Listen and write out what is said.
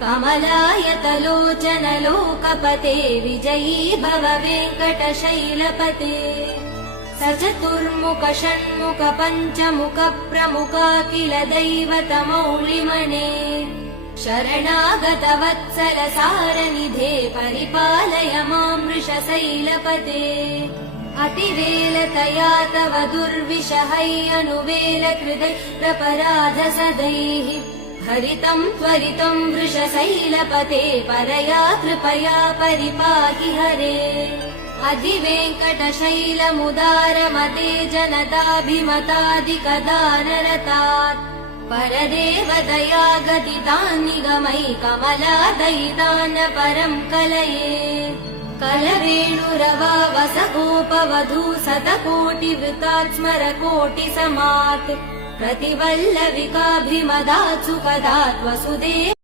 कमलायतलोचन लोकपते विजयी भव वेङ्कटशैलपते सचतुर्मुख षण्मुख पञ्चमुख प्रमुखाखिल दैवतमौलिमने शरणागत वत्सल सारनिधे परिपालय मां वृषशैलपते अतिवेलतया तव दुर्विषहै अनुवेल कृतैरपराध सदैः हरितं त्वरितं वृषशैलपते परया कृपया परिपाहि हरे अधिवेङ्कटशैलमुदारमते जनताभिमतादिकदानरतात् परदेवदया गदितान् निगमै कमलादयितान् परं कलये कलवेणुरवा वसगोपवधू शतकोटिवृतात् स्मरकोटिसमात् प्रतिवल्लविकाभिमदात् सुखदात् वसुदेव